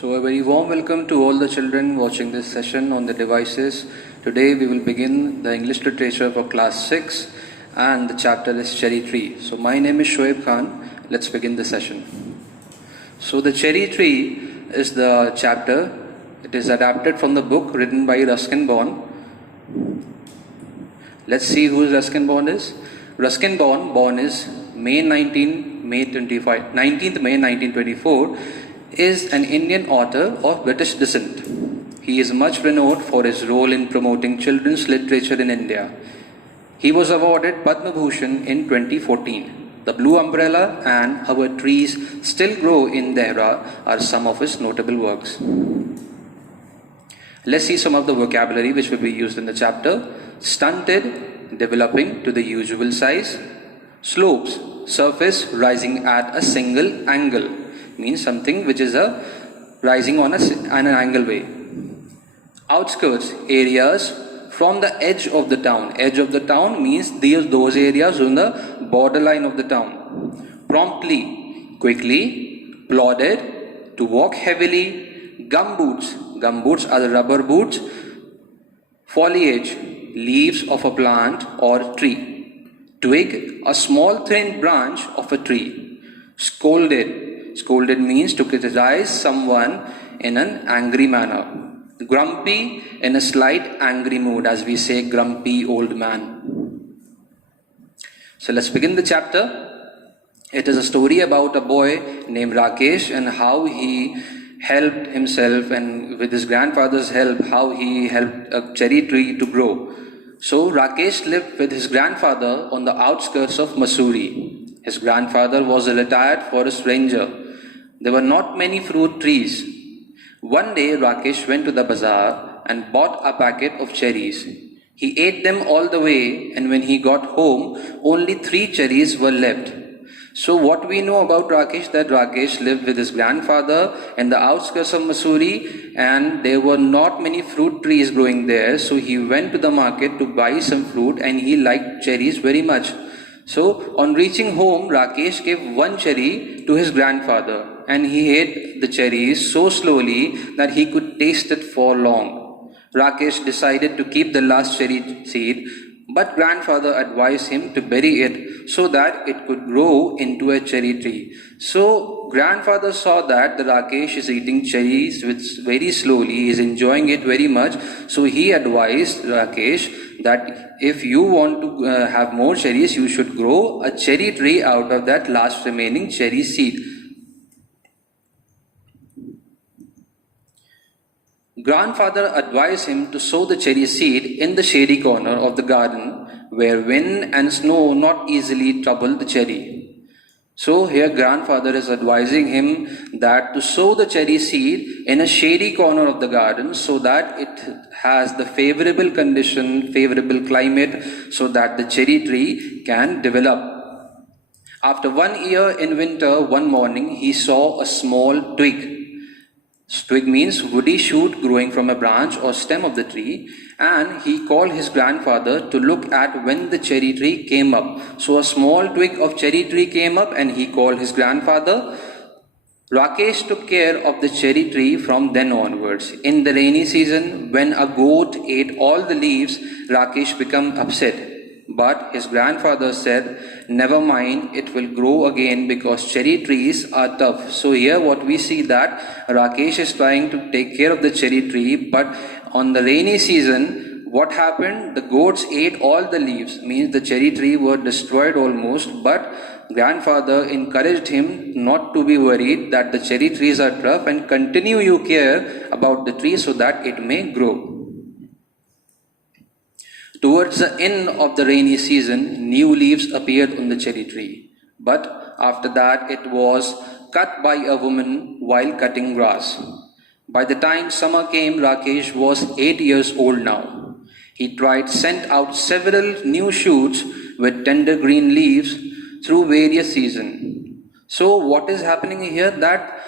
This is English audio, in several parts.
So a very warm welcome to all the children watching this session on the devices. Today we will begin the English literature for class 6 and the chapter is Cherry Tree. So my name is Shoaib Khan. Let's begin the session. So the Cherry Tree is the chapter. It is adapted from the book written by Ruskin Bond. Let's see who Ruskin Bond is. Ruskin Bond, born is May 19th May 1924, is an Indian author of British descent. He is much renowned for his role in promoting children's literature in India. He was awarded Padma Bhushan in 2014. The Blue Umbrella and Our Trees Still Grow in Dehra are some of his notable works. Let's see some of the vocabulary which will be used in the chapter. Stunted, developing to the usual size. Slopes, surface rising at a single angle, means something which is rising on an angle way. Outskirts, areas from the edge of the town. Edge of the town means those areas on the borderline of the town. Promptly, quickly. Plodded, to walk heavily. Gumboots, gumboots are the rubber boots. Foliage, leaves of a plant or tree. Twig, a small thin branch of a tree. Scolded, scolded means to criticize someone in an angry manner. Grumpy, in a slight angry mood, as we say, grumpy old man. So let's begin the chapter. It is a story about a boy named Rakesh and how he helped himself, and with his grandfather's help, how he helped a cherry tree to grow. So Rakesh lived with his grandfather on the outskirts of Mussoorie. His grandfather was a retired forest ranger. There were not many fruit trees. One day Rakesh went to the bazaar and bought a packet of cherries. He ate them all the way, and when he got home, only 3 cherries were left. So what we know about Rakesh, that Rakesh lived with his grandfather in the outskirts of Mussoorie, and there were not many fruit trees growing there. So he went to the market to buy some fruit, and he liked cherries very much. So on reaching home, Rakesh gave 1 cherry to his grandfather, and he ate the cherries so slowly that he could taste it for long. Rakesh decided to keep the last cherry seed, but grandfather advised him to bury it so that it could grow into a cherry tree. So grandfather saw that the Rakesh is eating cherries very slowly, he is enjoying it very much. So he advised Rakesh that if you want to have more cherries, you should grow a cherry tree out of that last remaining cherry seed. Grandfather advised him to sow the cherry seed in the shady corner of the garden where wind and snow not easily trouble the cherry. So here grandfather is advising him that to sow the cherry seed in a shady corner of the garden so that it has the favorable condition, favorable climate, so that the cherry tree can develop. After 1 year in winter, one morning he saw a small twig. Twig means woody shoot growing from a branch or stem of the tree, and he called his grandfather to look at when the cherry tree came up. So a small twig of cherry tree came up and he called his grandfather. Rakesh took care of the cherry tree from then onwards. In the rainy season, when a goat ate all the leaves, Rakesh became upset. But his grandfather said, never mind, it will grow again because cherry trees are tough. So here what we see that Rakesh is trying to take care of the cherry tree, but on the rainy season, what happened? The goats ate all the leaves, means the cherry tree were destroyed almost, but grandfather encouraged him not to be worried that the cherry trees are tough and continue your care about the tree so that it may grow. Towards the end of the rainy season, new leaves appeared on the cherry tree. But after that, it was cut by a woman while cutting grass. By the time summer came, Rakesh was 8 years old now. He sent out several new shoots with tender green leaves through various seasons. So what is happening here? That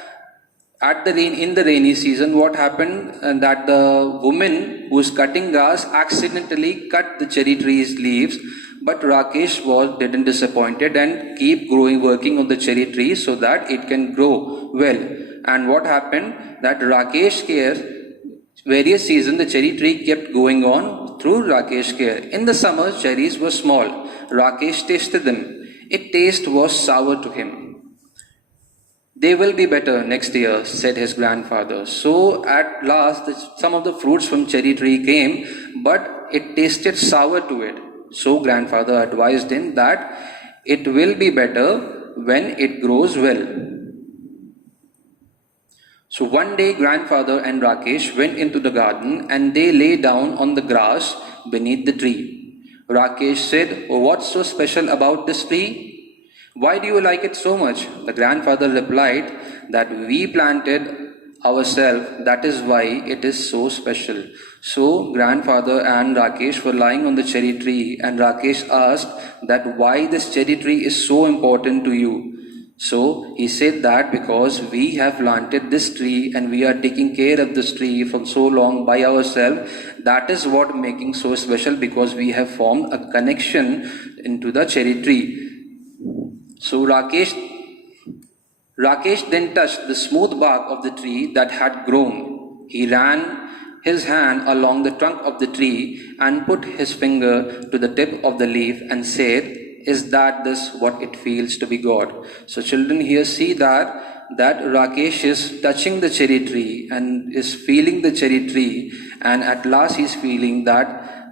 in the rainy season, what happened that the woman who was cutting grass accidentally cut the cherry tree's leaves, but Rakesh didn't disappointed and keep working on the cherry tree so that it can grow well. And what happened? That Rakesh care, various seasons the cherry tree kept going on through Rakesh care. In the summer, cherries were small. Rakesh tasted them. Its taste was sour to him. They will be better next year, said his grandfather. So at last, some of the fruits from cherry tree came, but it tasted sour to it. So grandfather advised him that it will be better when it grows well. So one day, grandfather and Rakesh went into the garden and they lay down on the grass beneath the tree. Rakesh said, "Oh, what's so special about this tree? Why do you like it so much?" The grandfather replied that we planted ourselves, that is why it is so special. So grandfather and Rakesh were lying on the cherry tree, and Rakesh asked that why this cherry tree is so important to you. So he said that because we have planted this tree and we are taking care of this tree for so long by ourselves, that is what making so special, because we have formed a connection into the cherry tree. So Rakesh then touched the smooth bark of the tree that had grown. He ran his hand along the trunk of the tree and put his finger to the tip of the leaf and said, "Is that this what it feels to be God?" So children here see that Rakesh is touching the cherry tree and is feeling the cherry tree, and at last he is feeling that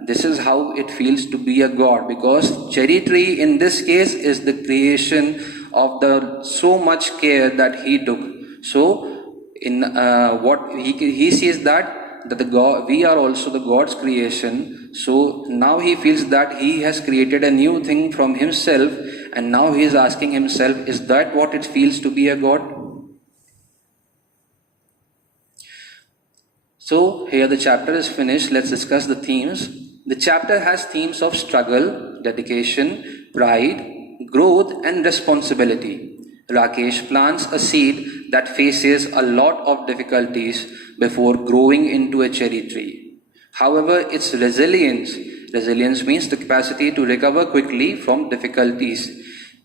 this is how it feels to be a God, because cherry tree in this case is the creation of the so much care that he took. So in what he sees that the God, we are also the God's creation. So now he feels that he has created a new thing from himself, and now he is asking himself, is that what it feels to be a God? So here the chapter is finished. Let's discuss the themes. The chapter has themes of struggle, dedication, pride, growth, and responsibility. Rakesh plants a seed that faces a lot of difficulties before growing into a cherry tree. However, its resilience means the capacity to recover quickly from difficulties,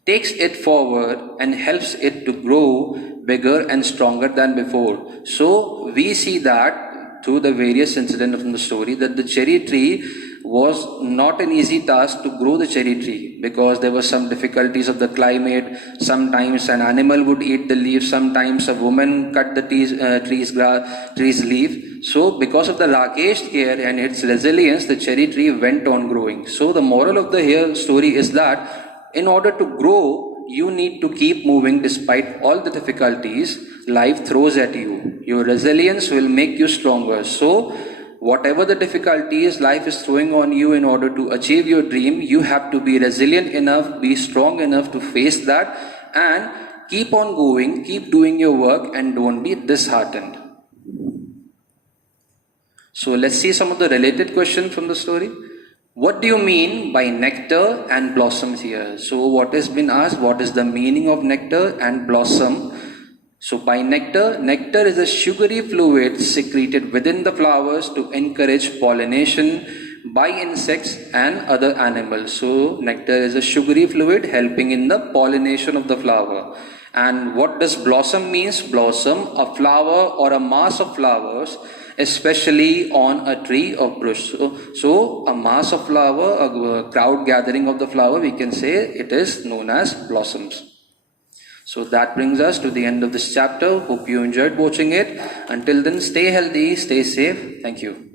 takes it forward and helps it to grow bigger and stronger than before. So we see that through the various incidents from the story, that the cherry tree was not an easy task to grow the cherry tree, because there were some difficulties of the climate. Sometimes an animal would eat the leaves, sometimes a woman cut the tree's leaf. So because of the Rakesh care and its resilience, the cherry tree went on growing. So the moral of the story is that in order to grow, you need to keep moving despite all the difficulties life throws at you. Your resilience will make you stronger. So whatever the difficulties life is throwing on you, in order to achieve your dream, you have to be resilient enough, be strong enough to face that, and keep on going, keep doing your work, and don't be disheartened. So let's see some of the related questions from the story. What do you mean by nectar and blossoms here? So what has been asked, what is the meaning of nectar and blossom? So by nectar is a sugary fluid secreted within the flowers to encourage pollination by insects and other animals. So nectar is a sugary fluid helping in the pollination of the flower. And what does blossom means? Blossom, a flower or a mass of flowers, especially on a tree or bush. So a mass of flower, a crowd gathering of the flower, we can say it is known as blossoms. So that brings us to the end of this chapter. Hope you enjoyed watching it. Until then, stay healthy, stay safe. Thank you.